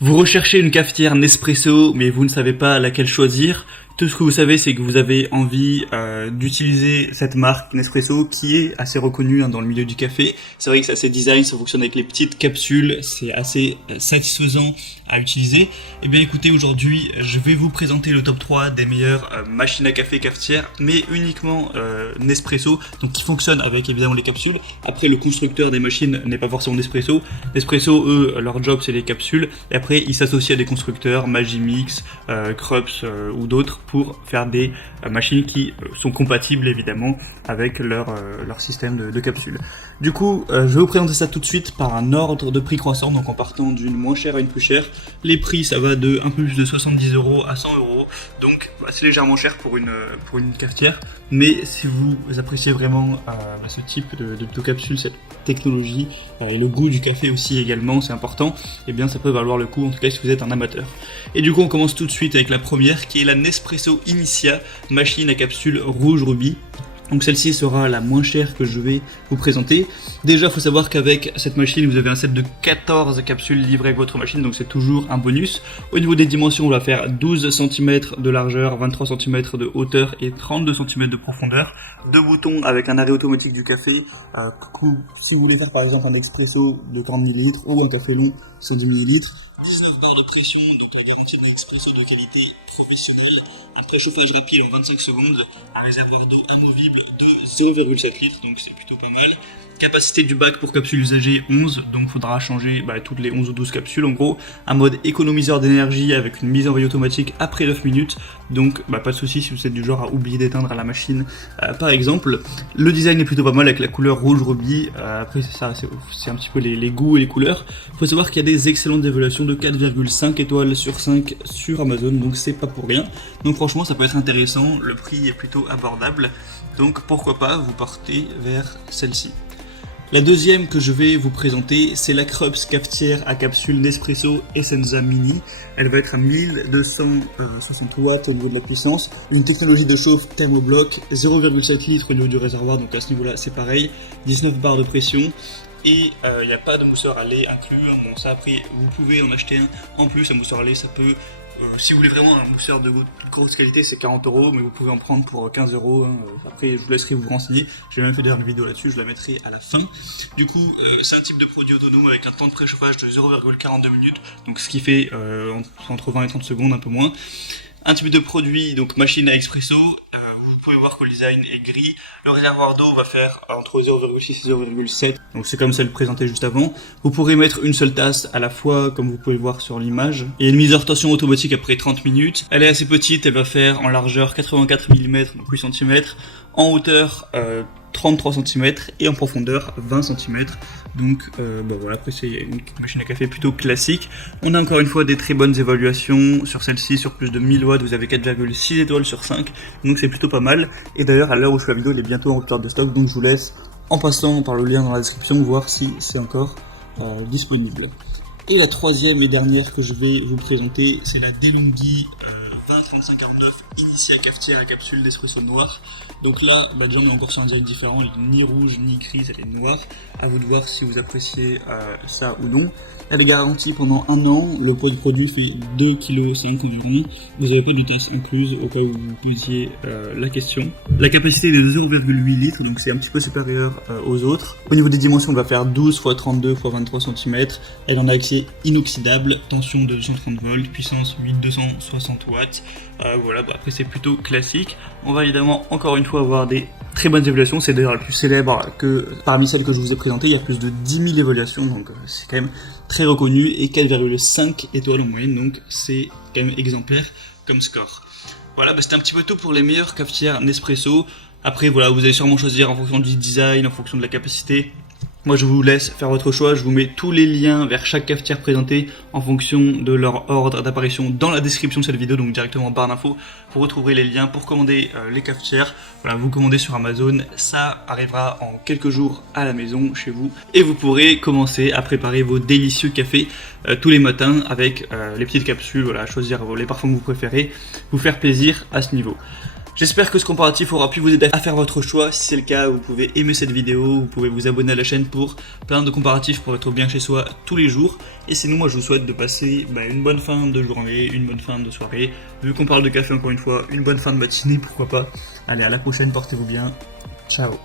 Vous recherchez une cafetière Nespresso, mais vous ne savez pas laquelle choisir. Tout ce que vous savez, c'est que vous avez envie d'utiliser cette marque Nespresso qui est assez reconnue dans le milieu du café. C'est vrai que c'est assez design, ça fonctionne avec les petites capsules, c'est assez satisfaisant à utiliser. Eh bien écoutez, aujourd'hui, je vais vous présenter le top 3 des meilleures machines à café cafetières, mais uniquement Nespresso, donc qui fonctionnent avec évidemment les capsules. Après, le constructeur des machines n'est pas forcément Nespresso. Nespresso, eux, leur job c'est les capsules, et après ils s'associent à des constructeurs, Magimix, Krups ou d'autres, pour faire des machines qui sont compatibles évidemment avec leur système de capsules. Du coup, je vais vous présenter ça tout de suite par un ordre de prix croissant, donc en partant d'une moins chère à une plus chère. Les prix, ça va de un peu plus de 70 € à 100 €, donc c'est légèrement cher pour une cafetière, mais si vous appréciez vraiment ce type de capsule, cette technologie, et le goût du café aussi également, c'est important, et bien ça peut valoir le coup, en tout cas si vous êtes un amateur. Et du coup, on commence tout de suite avec la première, qui est la Nespresso Initia, machine à capsule rouge rubis. Donc celle-ci sera la moins chère que je vais vous présenter. Déjà, il faut savoir qu'avec cette machine, vous avez un set de 14 capsules livrées avec votre machine, donc c'est toujours un bonus. Au niveau des dimensions, on va faire 12 cm de largeur, 23 cm de hauteur et 32 cm de profondeur. Deux boutons avec un arrêt automatique du café. Si vous voulez faire par exemple un expresso de 30 ml ou un café long 110 ml. 19 barres de pression, donc la garantie d'un expresso de qualité professionnelle, un préchauffage rapide en 25 secondes, un réservoir d'eau amovible de 0,7 litres, donc c'est plutôt pas mal. Capacité du bac pour capsules usagées 11, donc il faudra changer toutes les 11 ou 12 capsules en gros. Un mode économiseur d'énergie avec une mise en veille automatique après 9 minutes, donc pas de souci si vous êtes du genre à oublier d'éteindre à la machine par exemple. Le design est plutôt pas mal avec la couleur rouge rubis, après c'est un petit peu les goûts et les couleurs. Il faut savoir qu'il y a des excellentes évaluations de 4,5 étoiles sur 5 sur Amazon, donc c'est pas pour rien. Donc franchement ça peut être intéressant, le prix est plutôt abordable, donc pourquoi pas vous porter vers celle-ci. La deuxième que je vais vous présenter, c'est la Krups cafetière à capsule Nespresso Essenza Mini. Elle va être à 1260 watts au niveau de la puissance, une technologie de chauffe thermobloc, 0,7 litres au niveau du réservoir, donc à ce niveau-là c'est pareil, 19 barres de pression. Et il n'y a pas de mousseur à lait inclus, bon ça après vous pouvez en acheter un en plus, un mousseur à lait ça peut, si vous voulez vraiment un mousseur de grosse qualité c'est 40 €, mais vous pouvez en prendre pour 15 €, après je vous laisserai vous renseigner, j'ai même fait d'ailleurs une vidéo là-dessus, je la mettrai à la fin. Du coup c'est un type de produit autonome avec un temps de préchauffage de 0,42 minutes, donc ce qui fait entre 20 et 30 secondes, un peu moins. Un type de produit, donc machine à expresso, vous pouvez voir que le design est gris. Le réservoir d'eau va faire entre 0,6 et 0,7, donc c'est comme celle présentée juste avant. Vous pourrez mettre une seule tasse à la fois, comme vous pouvez le voir sur l'image. Et une mise en rotation automatique après 30 minutes. Elle est assez petite, elle va faire en largeur 84 mm, donc 8 cm, en hauteur 33 cm et en profondeur 20 cm. Donc voilà, après c'est une machine à café plutôt classique. On a encore une fois des très bonnes évaluations sur celle-ci, sur plus de 1000 watts, vous avez 4,6 étoiles sur 5, donc c'est plutôt pas mal. Et d'ailleurs à l'heure où je fais la vidéo, elle est bientôt en rupture de stock, donc je vous laisse en passant par le lien dans la description voir si c'est encore disponible. Et la troisième et dernière que je vais vous présenter, c'est la DeLonghi 203549 Initia cafetière à capsule d'espresso noir. Donc là, déjà on est encore sur un design différent, elle est ni rouge ni grise, elle est noire. À vous de voir si vous appréciez ça ou non. Elle est garantie pendant 1 an, le poids du produit fait 2,5 kg environ. Vous avez pas de tasse incluse au cas où vous posiez la question. La capacité est de 0,8 litres, donc c'est un petit peu supérieur aux autres. Au niveau des dimensions, elle va faire 12 x 32 x 23 cm. Elle en a accès inoxydable, tension de 230 volts, puissance 8260 watts. Voilà, après c'est plutôt classique. On va évidemment encore une fois avoir des très bonnes évaluations, c'est d'ailleurs la plus célèbre que parmi celles que je vous ai présentées, il y a plus de 10 000 évaluations, donc c'est quand même très reconnu, et 4,5 étoiles en moyenne, donc c'est quand même exemplaire comme score. Voilà, c'était un petit peu tout pour les meilleures cafetières Nespresso. Après voilà, vous allez sûrement choisir en fonction du design, en fonction de la capacité. Moi je vous laisse faire votre choix, je vous mets tous les liens vers chaque cafetière présentée en fonction de leur ordre d'apparition dans la description de cette vidéo, donc directement en barre d'infos, vous retrouverez les liens pour commander les cafetières. Voilà, vous commandez sur Amazon, ça arrivera en quelques jours à la maison chez vous, et vous pourrez commencer à préparer vos délicieux cafés tous les matins avec les petites capsules, voilà, choisir les parfums que vous préférez, vous faire plaisir à ce niveau. J'espère que ce comparatif aura pu vous aider à faire votre choix. Si c'est le cas, vous pouvez aimer cette vidéo, vous pouvez vous abonner à la chaîne pour plein de comparatifs pour être bien chez soi tous les jours. Et sinon, moi je vous souhaite de passer une bonne fin de journée, une bonne fin de soirée. Vu qu'on parle de café encore une fois, une bonne fin de matinée, pourquoi pas. Allez, à la prochaine, portez-vous bien. Ciao.